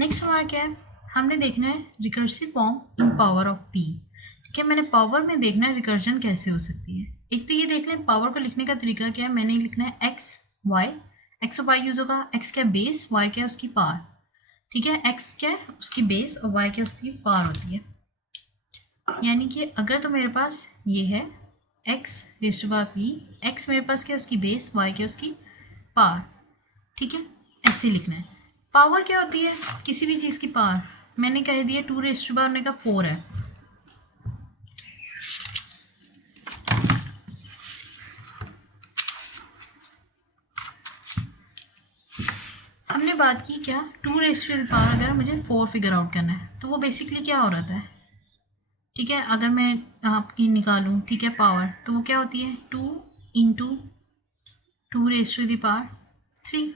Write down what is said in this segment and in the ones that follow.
Next हमारा क्या है, हमने देखना है recursive form in power of P. ठीक है, मैंने पावर में देखना है रिकर्जन कैसे हो सकती है। एक तो ये देख लें पावर को लिखने का तरीका क्या है। मैंने लिखना है एक्स वाई, एक्स और वाई यूज होगा। एक्स क्या बेस, वाई क्या उसकी पावर। ठीक है, एक्स क्या है उसकी बेस और वाई क्या उसकी पावर होती है। यानी कि अगर तो मेरे पास ये है x raise to power p, x मेरे पास क्या उसकी बेस, वाई क्या उसकी पावर। ठीक है, ऐसे लिखना है। पावर क्या होती है किसी भी चीज़ की पावर। मैंने कह दिया 2 रेज़ टू पावर ने का 4 है। हमने बात की क्या 2 रेज़ टू द पावर अगर मुझे 4 फिगर आउट करना है तो वो बेसिकली क्या हो रहा है। ठीक है, अगर मैं आपकी निकालूं ठीक है पावर, तो वो क्या होती है 2 into 2 raise to the power 3।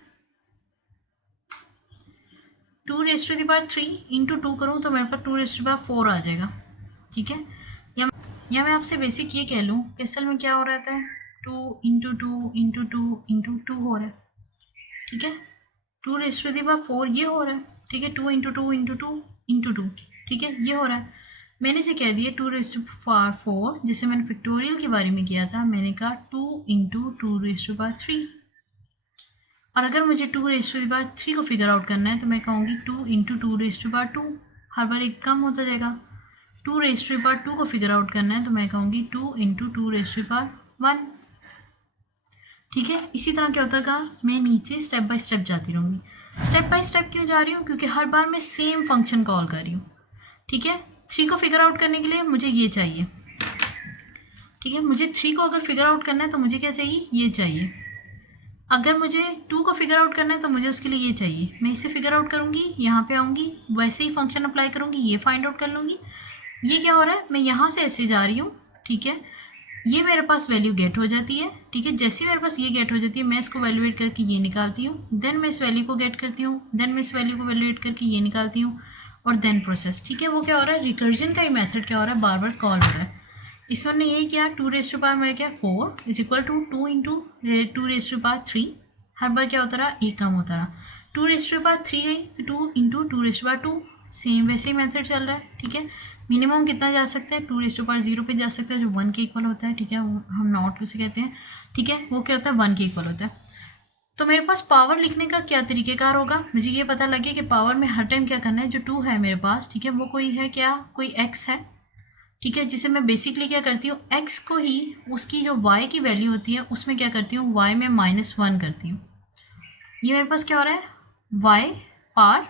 2 raise to the power 3 into 2 करूँ तो मेरे पास 2 रेज़ टू द पावर 4 आ जाएगा। ठीक है, या मैं आपसे बेसिक ये कह लूँ कि असल में क्या हो रहा है 2 इंटू 2 इंटू 2 इंटू 2 हो रहा है। ठीक है, 2 रेज़ टू द पावर 4 ये हो रहा है। ठीक है, 2 इंटू 2 इंटू 2 इंटू 2। ठीक है, ये हो रहा है। मैंने से कह दिया 2 रेज़ टू पावर 4, जिसे मैंने फैक्टोरियल के बारे में किया था, मैंने कहा 2 इंटू 2 रेज़ टू पावर 3। और अगर मुझे 2 रेज़ टू द पावर 3 को फिगर आउट करना है तो मैं कहूँगी 2 इंटू 2 रेज़ टू पावर 2। हर बार एक कम होता जाएगा। 2 रेज़ टू द पावर 2 को फिगर आउट करना है तो मैं कहूँगी 2 into 2 raise to the power 1। ठीक है, इसी तरह क्या होता है मैं नीचे स्टेप बाय स्टेप जाती रहूँगी। स्टेप बाय स्टेप क्यों जा रही हूँ, क्योंकि हर बार मैं सेम फंक्शन कॉल कर रही हूँ। ठीक है, 3 को फिगर आउट करने के लिए मुझे ये चाहिए। ठीक है, मुझे 3 को अगर फिगर आउट करना है तो मुझे क्या चाहिए, ये चाहिए। अगर मुझे 2 को फिगर आउट करना है तो मुझे उसके लिए ये चाहिए। मैं इसे फिगर आउट करूँगी, यहाँ पे आऊँगी, वैसे ही फंक्शन अप्लाई करूँगी, ये फाइंड आउट कर लूँगी। ये क्या हो रहा है, मैं यहाँ से ऐसे जा रही हूँ। ठीक है, ये मेरे पास वैल्यू गेट हो जाती है। ठीक है, जैसे मेरे पास ये गेट हो जाती है मैं इसको वैल्यूएट करके ये निकालती हूँ। देन मैं इस वैल्यू को गेट करती हूँ। देन मैं इस वैल्यू को वैल्यूएट करके ये निकालती हूँ और देन प्रोसेस। ठीक है, वो क्या हो रहा है, रिकर्जन का ही मेथड क्या हो रहा है, बार बार कॉल हो रहा है। इस बार ने यही किया 2 रेज़ टू पावर मेरा क्या 4 is equal to 2 into 2 raise to power 3। हर बार क्या होता रहा, एक कम होता रहा। 2 रेज़ टू पावर 3 गई तो 2 into 2 raise to power 2। Same वैसे ही मेथड चल रहा है। ठीक है, मिनिमम कितना जा सकता है 2 रेज़ टू पावर 0 पे जा सकता है, जो 1 के इक्वल होता है। ठीक है, वो हम नॉट उसे कहते हैं। ठीक है, वो क्या होता है 1 के इक्वल होता है। तो मेरे पास पावर लिखने का क्या तरीकेकार होगा, मुझे ये पता लगे कि पावर में हर टाइम क्या करना है। जो 2 है मेरे पास, ठीक है, वो कोई है क्या, कोई x है। ठीक है, जिसे मैं बेसिकली क्या करती हूँ, x को ही उसकी जो y की वैल्यू होती है उसमें क्या करती हूँ, y में -1 करती हूँ। ये मेरे पास क्या हो रहा है, y पार,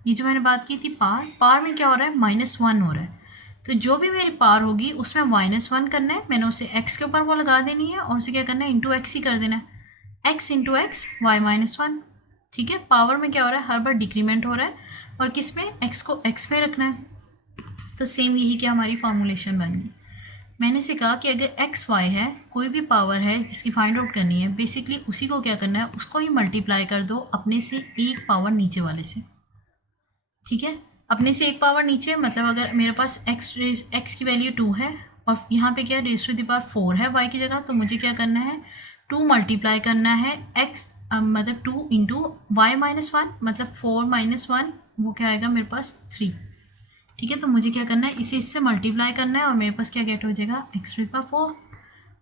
ये जो मैंने बात की थी पार में क्या हो रहा है -1 हो रहा है। तो जो भी मेरी पार होगी उसमें -1 करना है, मैंने उसे x के ऊपर वो लगा देनी है और उसे क्या करना है इंटू x ही कर देना है। x into x y -1। ठीक है, पावर में क्या हो रहा है, हर बार डिक्रीमेंट हो रहा है और किस में, x को x में रखना है। तो सेम यही क्या हमारी फॉर्मूलेशन बन गई। मैंने से कहा कि अगर एक्स वाई है, कोई भी पावर है जिसकी फाइंड आउट करनी है, बेसिकली उसी को क्या करना है, उसको ही मल्टीप्लाई कर दो अपने से एक पावर नीचे वाले से। ठीक है, अपने से एक पावर नीचे मतलब अगर मेरे पास एक्स की वैल्यू 2 है और यहाँ पे क्या रेज़ टू द पावर 4 है वाई की जगह, तो मुझे क्या करना है 2 मल्टीप्लाई करना है एक्स मतलब 2 इंटू वाई -1 मतलब 4 -1, वो क्या आएगा मेरे पास 3। ठीक है, तो मुझे क्या करना है, इसे इससे मल्टीप्लाई करना है और मेरे पास क्या गेट हो जाएगा एक्स टू द पावर 4।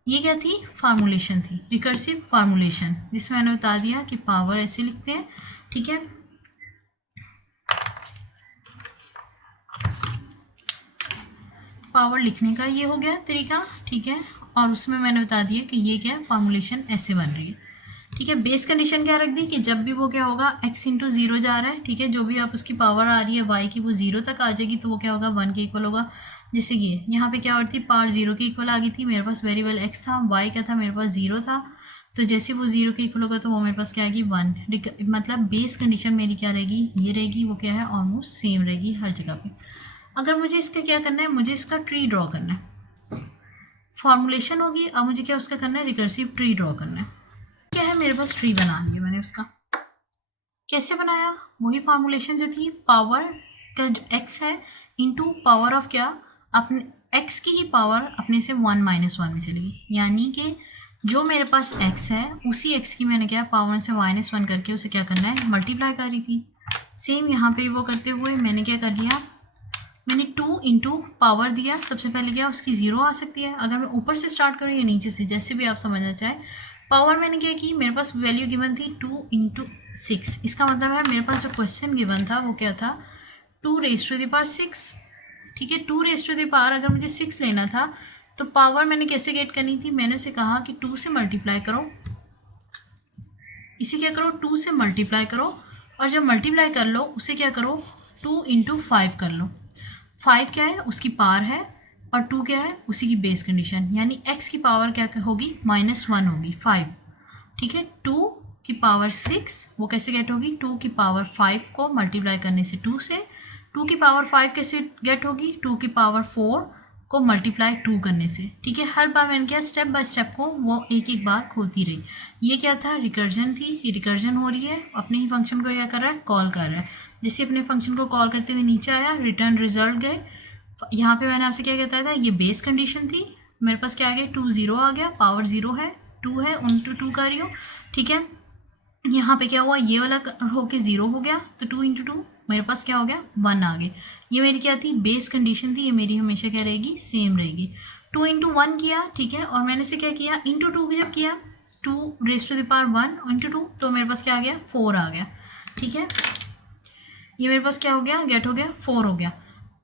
ये क्या थी, फार्मूलेशन थी, रिकर्सिव फार्मूलेशन, जिसमें मैंने बता दिया कि पावर ऐसे लिखते हैं। ठीक है, पावर लिखने का ये हो गया तरीका। ठीक है, और उसमें मैंने बता दिया कि ये क्या फार्मूलेशन ऐसे बन रही है। ठीक है, बेस कंडीशन क्या रख दी कि जब भी वो क्या होगा x इंटू 0 जा रहा है। ठीक है, जो भी आप उसकी पावर आ रही है y की वो 0 तक आ जाएगी तो वो क्या होगा 1 के इक्वल होगा। जैसे कि यहाँ पे क्या हो रही थी, पावर 0 के इक्वल आ गई थी, मेरे पास वेरिएबल x था, y क्या था मेरे पास 0 था, तो जैसे वो 0 के इक्वल होगा तो वो मेरे पास क्या आएगी 1। मतलब बेस कंडीशन मेरी क्या रहेगी, ये रहेगी, वो क्या है ऑलमोस्ट सेम रहेगी हर जगह पे। अगर मुझे इसका क्या करना है, मुझे इसका ट्री ड्रॉ करना है। फॉर्मुलेशन होगी, अब मुझे क्या उसका करना है, रिकर्सिव ट्री ड्रॉ करना है। क्या है मेरे पास ट्री बना लिया मैंने। उसका कैसे बनाया, वही फॉर्मूलेशन जो थी, पावर का जो x है इंटू पावर ऑफ क्या, अपने x की ही पावर अपने से 1 -1 में चलेगी। यानी कि जो मेरे पास x है उसी x की मैंने क्या पावर से -1 करके उसे क्या करना है मल्टीप्लाई करी थी। सेम यहाँ पे वो करते हुए मैंने क्या कर लिया, मैंने 2 इंटू पावर दिया, सबसे पहले क्या उसकी 0 आ सकती है, अगर मैं ऊपर से स्टार्ट करूँ या नीचे से, जैसे भी आप समझना चाहें। पावर मैंने क्या की, मेरे पास वैल्यू गिवन थी 2 इंटू 6, इसका मतलब है मेरे पास जो क्वेश्चन गिवन था वो क्या था, 2 रेज़ टू द पावर 6। ठीक है, 2 रेज़ टू द पावर अगर मुझे 6 लेना था तो पावर मैंने कैसे गेट करनी थी, मैंने उसे कहा कि 2 से मल्टीप्लाई करो, इसे क्या करो 2 से मल्टीप्लाई करो, और जब मल्टीप्लाई कर लो उसे क्या करो 2 इंटू 5 कर लो। 5 क्या है, उसकी पावर है, और 2 क्या है, उसी की बेस कंडीशन, यानी x की पावर क्या होगी, -1 होगी 5। ठीक है, 2 की पावर 6 वो कैसे गेट होगी, 2 की पावर 5 को मल्टीप्लाई करने से 2 से, 2 की पावर 5 कैसे गेट होगी, 2 की पावर 4 को मल्टीप्लाई 2 करने से। ठीक है, हर बार मैंने क्या स्टेप बाय स्टेप को वो एक एक बार खोलती रही। ये क्या था, रिकर्जन थी, ये रिकर्जन हो रही है, अपने ही फंक्शन को क्या कर रहा है, कॉल कर रहा है। जैसे अपने फंक्शन को कॉल करते हुए नीचे आया, रिटर्न रिजल्ट गए, यहाँ पे मैंने आपसे क्या कहता था, ये बेस कंडीशन थी, मेरे पास क्या आ गया 2 0 आ गया, पावर 0 है, 2 है, उनटू 2 कर रही हूँ। ठीक है, यहाँ पे क्या हुआ, ये वाला होके 0 हो गया, तो 2 इंटू 2 मेरे पास क्या हो गया 1 आ गए। ये मेरी क्या थी, बेस कंडीशन थी, ये मेरी हमेशा क्या रहेगी, सेम रहेगी। 2 इंटू 1 किया, ठीक है, और मैंने से क्या किया, इंटू 2 जब किया, 2 raise to the power 1 into 2, तो मेरे पास क्या आ गया 4 आ गया। ठीक है, ये मेरे पास क्या हो गया, गेट हो गया 4 हो गया।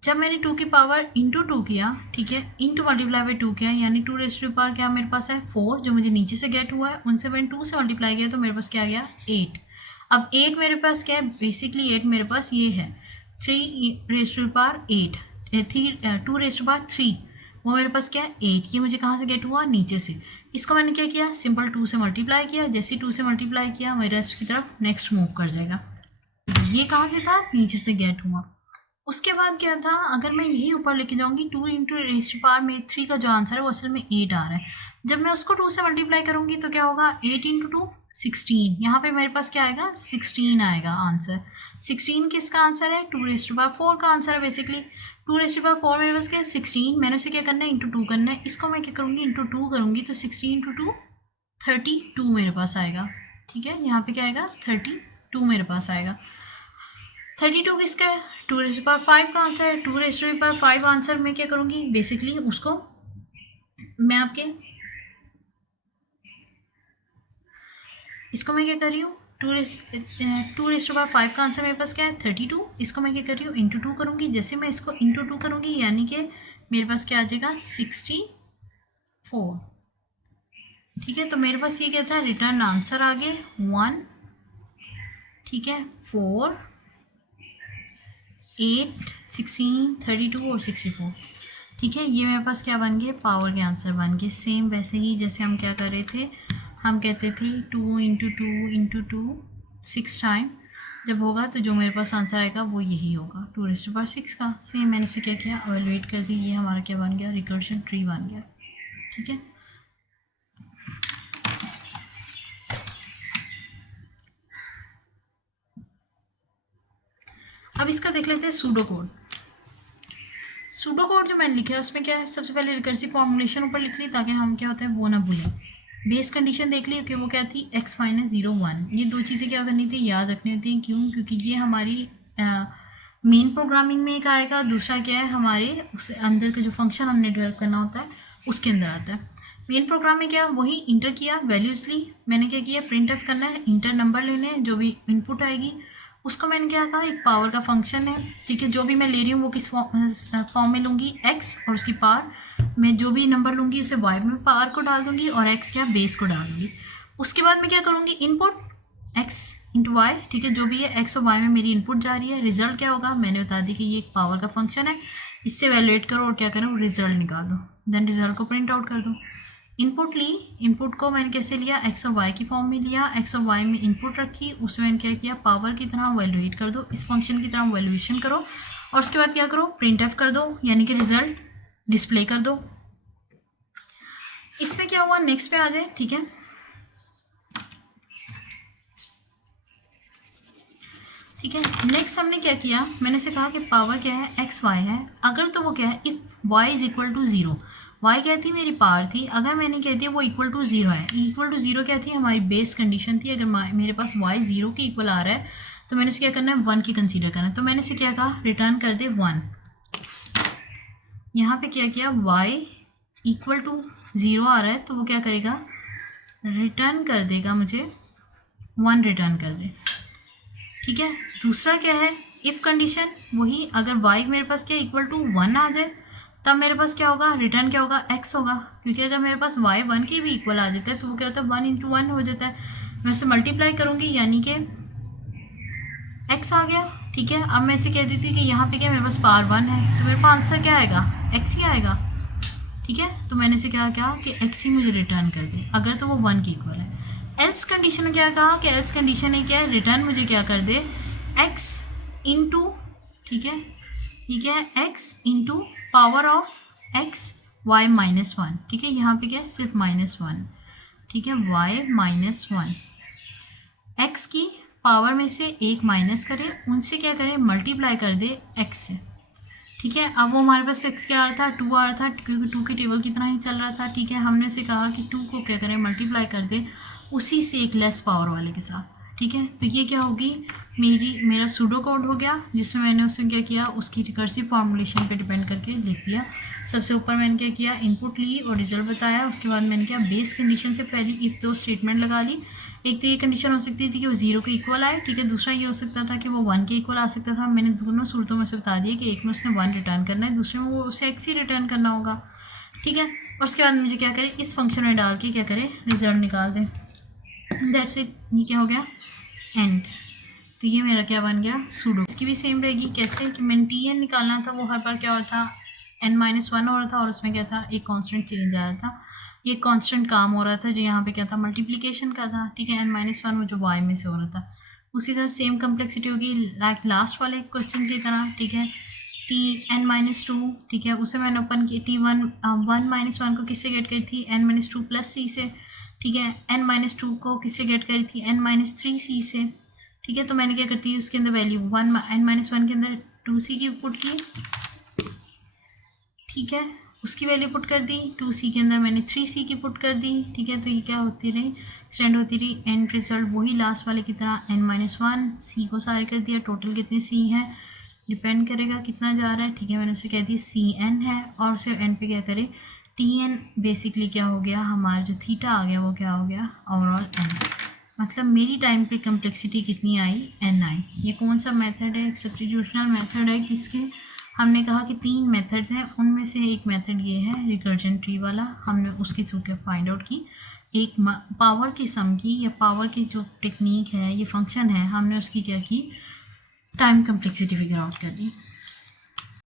जब मैंने 2 की पावर इंटू 2 किया, ठीक है, इंटू मल्टीप्लाई बाई 2 किया, यानी 2 रेज़ टू द पावर क्या मेरे पास है 4, जो मुझे नीचे से गेट हुआ है, उनसे मैंने 2 से मल्टीप्लाई किया तो मेरे पास क्या आ गया 8। अब 8 मेरे पास क्या है, बेसिकली 8 मेरे पास ये है 3 raise to the power 8, 2 raise to the power 3, वो मेरे पास क्या है 8। ये मुझे कहाँ से गेट हुआ, नीचे से। इसको मैंने क्या किया, सिंपल 2 से मल्टीप्लाई किया, जैसे 2 से मल्टीप्लाई किया मेरे रेस्ट की तरफ नेक्स्ट मूव कर जाएगा। ये कहाँ से था, नीचे से गेट हुआ। उसके बाद क्या था, अगर मैं यही ऊपर लेके जाऊंगी 2 इंटू रेज़ टू पावर में 3 का जो आंसर है वो असल में 8 आ रहा है। जब मैं उसको 2 से मल्टीप्लाई करूंगी तो क्या होगा, 8 इंटू 2 16, यहाँ पे मेरे पास क्या आएगा 16 आएगा आंसर। 16 किसका आंसर है, 2 रेज़ टू पावर 4 का आंसर है बेसिकली। 2 रेज़ टू पावर 4 मेरे पास क्या है 16, मैंने उसे क्या करना है इंटू 2 करना है, इसको मैं क्या करूँगी इंटू 2 करूँगी, तो 16 इंटू 2 32 मेरे पास आएगा। ठीक है, यहाँ पे क्या आएगा 32 मेरे पास आएगा। 32 किसका है, 2 रेज़ टू पावर 5 का आंसर है। 2 रेज़ टू पावर 5 आंसर मैं क्या करूँगी, बेसिकली उसको मैं आपके इसको मैं क्या कर रही हूँ, 2 रेज़ टू पावर 5 का आंसर मेरे पास क्या है 32, इसको मैं क्या कर रही हूँ इंटू 2 करूँगी, जैसे मैं इसको इंटू 2 करूँगी यानी कि मेरे पास क्या आ जाएगा 64। ठीक है, तो मेरे पास ये क्या था, रिटर्न आंसर आ गए 1, ठीक है, 4, 8, 16, 32 और 64। ठीक है, ये मेरे पास क्या बन गए, पावर के आंसर बन गए। सेम वैसे ही जैसे हम क्या कर रहे थे, हम कहते थे 2 इंटू 2 इंटू 2 6 टाइम जब होगा तो जो मेरे पास आंसर आएगा वो यही होगा 2 रेज़ टू पावर 6 का। सेम मैंने इसे क्या किया, एवेलुएट कर दी, ये हमारा क्या बन गया, रिकर्शन ट्री बन गया। ठीक है, अब इसका देख लेते हैं सूडो कोड। सूडो कोड जो मैंने लिखा है उसमें क्या है, सबसे पहले रिकर्सिव फॉर्मुलेशन ऊपर लिख ली ताकि हम क्या होता है वो ना भूलें। बेस कंडीशन देख ली कि वो क्या थी, x माइनस 0 1। ये दो चीज़ें क्या करनी थी, याद रखनी होती हैं। क्यों, क्योंकि ये हमारी मेन प्रोग्रामिंग में एक आएगा, दूसरा क्या है हमारे उस अंदर का जो फंक्शन हमने डेवलप करना होता है उसके अंदर आता है। मेन प्रोग्राम में क्या वही इंटर किया, वैल्यूज ली, मैंने क्या किया प्रिंट एफ करना है, इंटर नंबर लेने हैं, जो भी इनपुट आएगी उसको मैंने क्या कहा एक पावर का फंक्शन है। ठीक है, जो भी मैं ले रही हूँ वो किस फॉर्म में लूँगी, x और उसकी पावर, मैं जो भी नंबर लूँगी उसे y में पावर को डाल दूँगी और x क्या बेस को डाल दूँगी। उसके बाद मैं क्या करूँगी, इनपुट x इंटू वाई, ठीक है, जो भी है x और y में मेरी इनपुट जा रही है। रिजल्ट क्या होगा, मैंने बता दी कि ये एक पावर का फंक्शन है, इससे वैल्यूएट करो और क्या करो रिजल्ट निकाल दो, देन रिजल्ट को प्रिंट आउट कर दो। इनपुट ली, इनपुट को मैंने कैसे लिया, एक्स और वाई की फॉर्म में लिया, एक्स और वाई में इनपुट रखी, उसमें मैंने क्या किया पावर की तरह वैल्यूएट कर दो, इस फंक्शन की तरह वैल्यूएशन करो और उसके बाद क्या करो प्रिंट एफ कर दो, यानी कि रिजल्ट डिस्प्ले कर दो। इसमें क्या हुआ, नेक्स्ट पे आ जाए। ठीक है, ठीक है, नेक्स्ट हमने क्या किया, मैंने से कहा कि पावर क्या है एक्स वाई है, अगर तो वो क्या है if y is equal to 0, y क्या थी मेरी पावर थी, अगर मैंने कह दिया वो इक्वल टू 0 है, इक्वल टू 0 क्या थी हमारी बेस कंडीशन थी, अगर मेरे पास वाई 0 के इक्वल आ रहा है तो मैंने इसे क्या करना है, 1 की कंसीडर करना है। तो मैंने इसे क्या कहा, रिटर्न कर दे 1। यहाँ पे क्या किया, y इक्वल टू 0 आ रहा है तो वो क्या करेगा, रिटर्न कर देगा मुझे 1 रिटर्न कर दे। ठीक है, दूसरा क्या है, इफ़ कंडीशन वही, अगर y मेरे पास क्या इक्वल टू 1 आ जाए तब मेरे पास क्या होगा, रिटर्न क्या होगा, x होगा। क्योंकि अगर मेरे पास y 1 के भी इक्वल आ जाता है तो वो क्या होता है, 1 × 1 हो जाता है। मैं इसे मल्टीप्लाई करूँगी यानी कि x आ गया। ठीक है, अब मैं इसे कह देती कि यहाँ पे क्या मेरे पास पावर 1 है तो मेरे पास आंसर क्या आएगा, x ही आएगा। ठीक है, तो मैंने इसे क्या कहा कि x ही मुझे रिटर्न कर दे, अगर तो वो 1 के इक्वल है। एल्स कंडीशन में क्या कहा कि एल्स कंडीशन है क्या है, रिटर्न मुझे क्या कर दे, x इंटू, ठीक है, ये क्या है, x into power of x y -1। ठीक है, यहाँ पे क्या है, सिर्फ -1। ठीक है, y -1, x की पावर में से एक माइनस करें, उनसे क्या करें, मल्टीप्लाई कर दे x से। ठीक है, अब वो हमारे पास x क्या आ रहा था, 2 आ रहा था, क्योंकि 2 के टेबल की तरह ही चल रहा था। ठीक है, हमने उसे कहा कि 2 को क्या करें, मल्टीप्लाई कर दे उसी से एक लेस पावर वाले के साथ। ठीक है, तो ये क्या होगी, मेरा सूडो कोड हो गया, जिसमें मैंने उसमें क्या किया, उसकी रिकर्सिव फॉर्मुलेशन पे डिपेंड करके लिख दिया। सबसे ऊपर मैंने क्या किया, इनपुट ली और रिजल्ट बताया। उसके बाद मैंने क्या, बेस कंडीशन से पहली इफ दो स्टेटमेंट लगा ली। एक तो ये कंडीशन हो सकती थी कि वो 0 के इक्वल आए। ठीक है, दूसरा ये हो सकता था कि वो 1 के इक्वल आ सकता था। मैंने दोनों सूरतों में से बता दिया कि एक में उसने 1 रिटर्न करना है, दूसरे में वो उसे x ही रिटर्न करना होगा। ठीक है, और उसके बाद मुझे क्या करें, इस फंक्शन में डाल के क्या करें, रिजल्ट निकाल दें। दैट्स इट, ये क्या हो गया, एंड। तो ये मेरा क्या बन गया, सूडो। इसकी भी सेम रहेगी, कैसे कि मैंने टी निकालना था, वो हर बार क्या हो रहा था, n-1 हो रहा था और उसमें क्या था, एक कांस्टेंट चेंज आया था। ये कांस्टेंट काम हो रहा था जो यहाँ पे क्या था, मल्टीप्लिकेशन का था। ठीक है, n-1 वो जो y में से हो रहा था। उसी तरह सेम कम्प्लेक्सिटी होगी लाइक लास्ट वाले क्वेश्चन की तरह। ठीक है, Tn-2, ठीक है, उसे मैंने ओपन की, T1 को किससे गेट करी थी, n-2 + c से। ठीक है, n-2 को किससे गेट करी थी, n-3c से। ठीक है, तो मैंने क्या करती है, उसके अंदर वैल्यू n-1 के अंदर 2c की पुट की। ठीक है, उसकी वैल्यू पुट कर दी, 2c के अंदर मैंने 3c की पुट कर दी। ठीक है, तो ये क्या होती रही, एक्सटेंड होती रही, एंड रिजल्ट वही लास्ट वाले की तरह n-1, c को सारे कर दिया। टोटल कितने c है, डिपेंड करेगा कितना जा रहा है। ठीक है, मैंने उसे कह दिया cn है, और उसे एंड पे क्या करें, tn बेसिकली क्या हो गया, हमारा जो थीटा आ गया वो क्या हो गया, ओवरऑल n। मतलब मेरी टाइम पे कम्प्लेक्सिटी कितनी आई, n आई। ये कौन सा मेथड है, सब्स्टिट्यूशनल मेथड है। किसके, हमने कहा कि 3 मेथड्स हैं, उनमें से एक मेथड ये है रिकर्जन ट्री वाला, हमने उसके थ्रू क्या फाइंड आउट की। एक पावर की सम की, या पावर की जो टेक्निक है, ये फंक्शन है, हमने उसकी क्या की, टाइम कम्प्लेक्सिटी फिगर आउट कर दी।